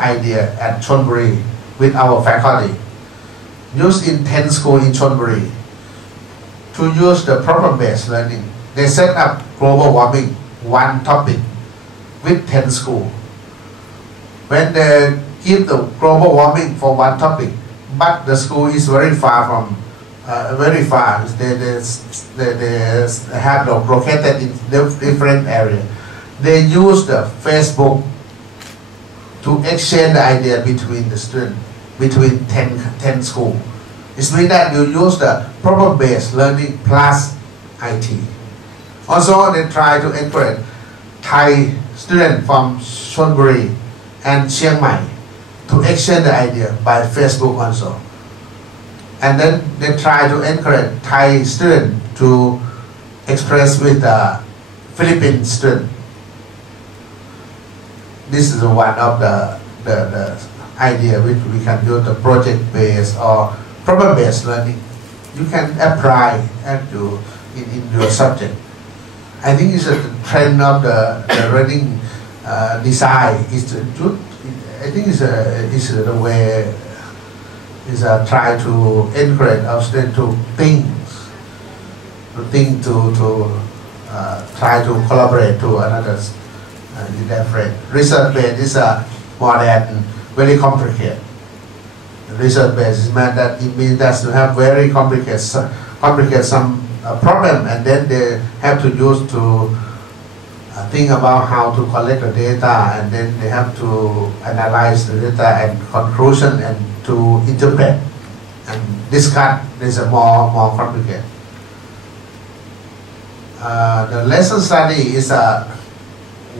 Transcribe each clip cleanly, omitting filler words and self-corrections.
idea at Chonburi with our faculty. Used in 10 schools in Chonburi to use the problem-based learning. They set up global warming, one topic, with 10 schools. When they give the global warming for one topic, but the school is very far from, very far. They have located in different areas. They use the Facebook to exchange the idea between the students, between 10 schools. It means that you use the problem-based learning plus IT. Also, they try to encourage Thai students from Chonburi and Chiang Mai to exchange the idea by Facebook also. And then they try to encourage Thai students to express with the Philippine student. This is one of the idea which we can use the project-based or problem-based learning. You can apply in your subject. I think it's a trend of the learning design. I think it's the way is try to encourage our students to think, try to collaborate to another different. Research-based is more than very complicated. Research-based means that it means that you have very complicated some problem, and then they have to use to think about how to collect the data, and then they have to analyze the data and conclusion and to interpret and discuss. This is more complicated. The lesson study is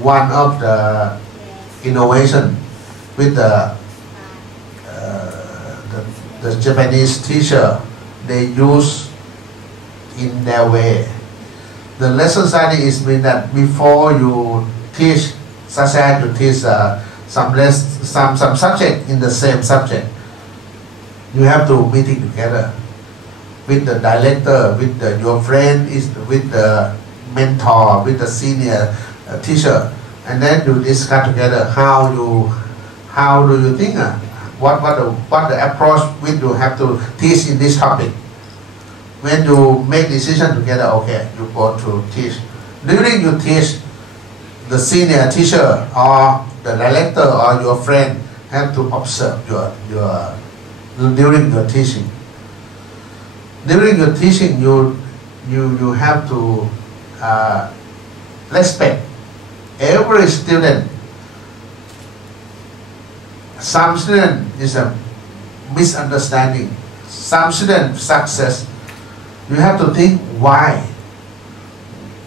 one of the innovation with the Japanese teacher. They use in their way. The lesson study is mean that before you teach, such as you teach some subject in the same subject, you have to meeting together with the director, with your friend, with the mentor, with the senior teacher, and then you discuss together how do you think what the approach which you have to teach in this topic. When you make decision together, okay, you go to teach. During you teach, the senior teacher or the director or your friend have to observe during your teaching. During your teaching, you have to respect every student. Some student is a misunderstanding. Some student success. You have to think why.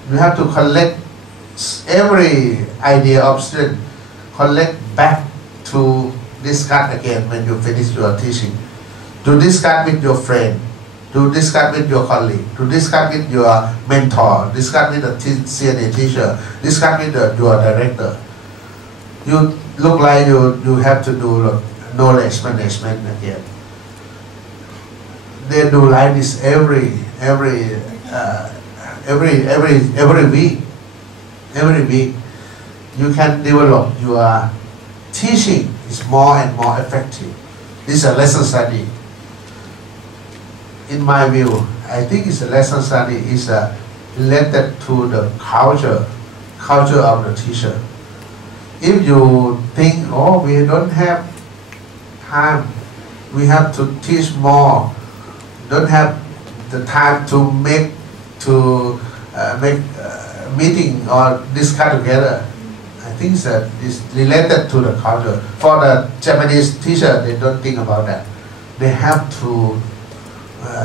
You have to collect every idea of student, collect back to discuss again when you finish your teaching. To discuss with your friend, to discuss with your colleague, to discuss with your mentor, discuss with the senior teacher, discuss with your director. You look like you have to do knowledge management again. They do like this every week. Every week, you can develop your teaching is more and more effective. This is a lesson study. In my view, I think it's a lesson study is related to the culture of the teacher. If you think, oh, we don't have time, we have to teach more, don't have the time to make meeting or discuss together. I think that is related to the culture. For the Japanese teacher, they don't think about that. They have to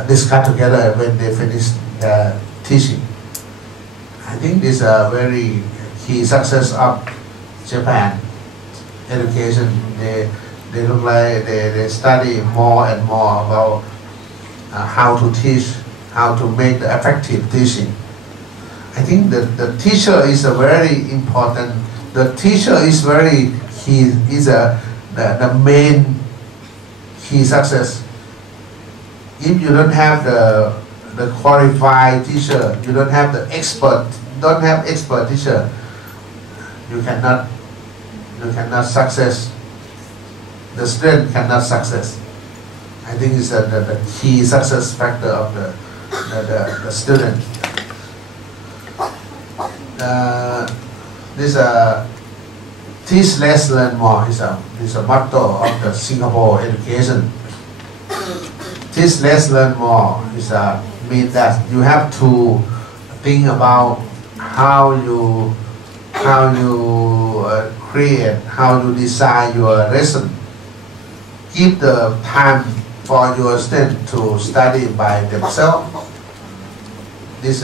discuss together when they finish the teaching. I think this is a very key success of Japan education. They look like they study more and more about how to teach, how to make the effective teaching. I think that the teacher is a very important. The teacher is very key. Is the main key success. If you don't have the qualified teacher, you don't have the expert teacher, you cannot success the student cannot success. I think it's the key success factor of the student. This teach less, learn more is a motto of the Singapore education. Teach less, learn more is mean that you have to think about how you create, how you design your lesson. Give the time for your students to study by themselves. This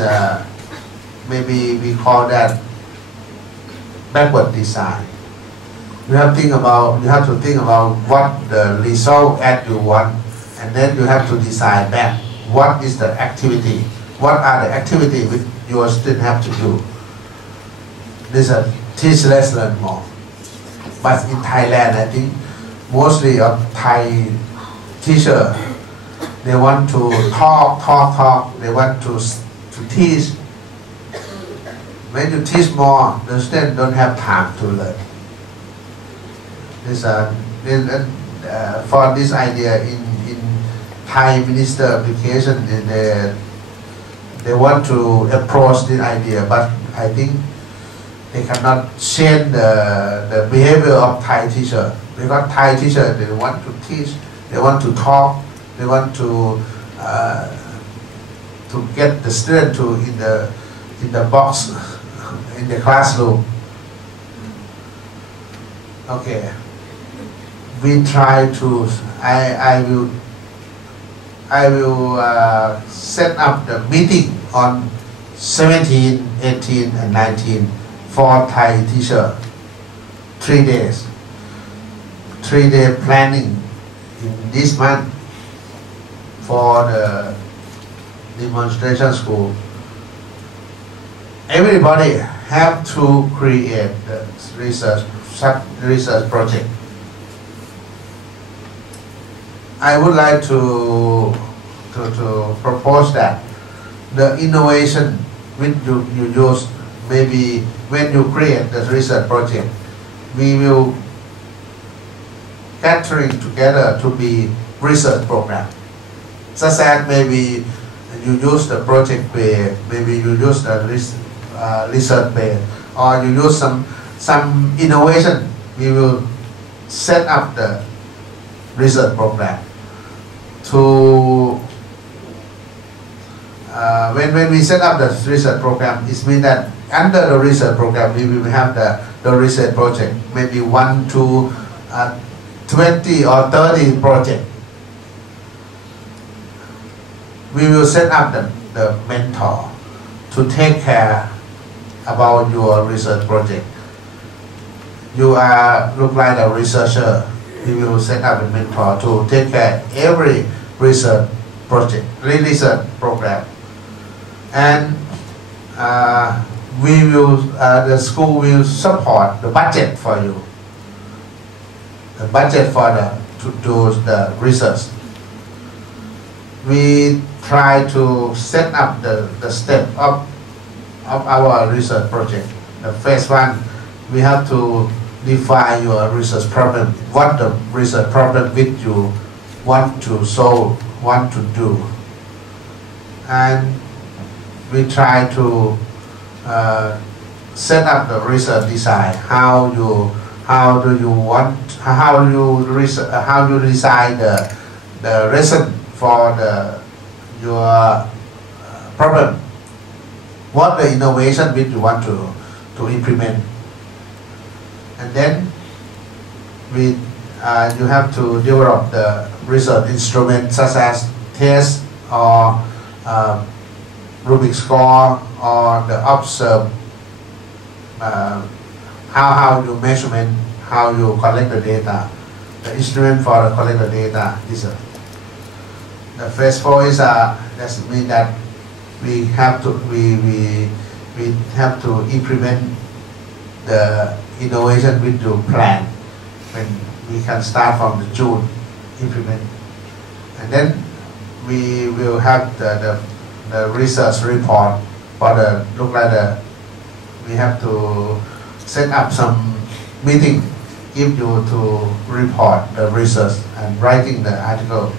maybe we call that backward design. You have to think about what the result that you want, and then you have to decide back what is the activity, what are the activities which your student have to do. This is teach less, learn more. But in Thailand, I think mostly of Thai teacher, they want to talk. They want to teach. When you teach more, the student don't have time to learn. This for this idea in Thai minister application, they want to approach this idea, but I think they cannot change the behavior of Thai teacher, because Thai teacher, they want to teach, they want to talk, they want to get the student to in the box in the classroom. Okay, we try to. I will set up the meeting on 17, 18, and 19 for Thai teacher. 3 days. 3-day planning in this month for the demonstration school. Everybody have to create the research project. I would like to propose that the innovation which you use, maybe when you create the research project, we will gathering together to be research program. Such as maybe you use the project base, maybe you use the research base, or you use some innovation. We will set up the research program. To when we set up the research program, it means that under the research program we will have the research project, maybe 1 to 20 or 30 project. We will set up the mentor to take care about your research project. You look like a researcher. We will set up a mentor to take care every research project, research program, and we will. The school will support the budget for you. The budget for to do the research. We try to set up the step of our research project. The first one, we have to define your research problem. What the research problem which you want to solve, want to do, and we try to set up the research design. How you design the reason for your problem. What the innovation which you want to implement. And then you have to develop the research instrument such as test or Rubik's score or the observe, how you measurement, how you collect the data, the instrument for the collect the data. The first 4 is that means that we have to implement the innovation with your plan. When we can start from the June implement, and then we will have the research report for the look like we have to set up some meeting give you to report the research and writing the article.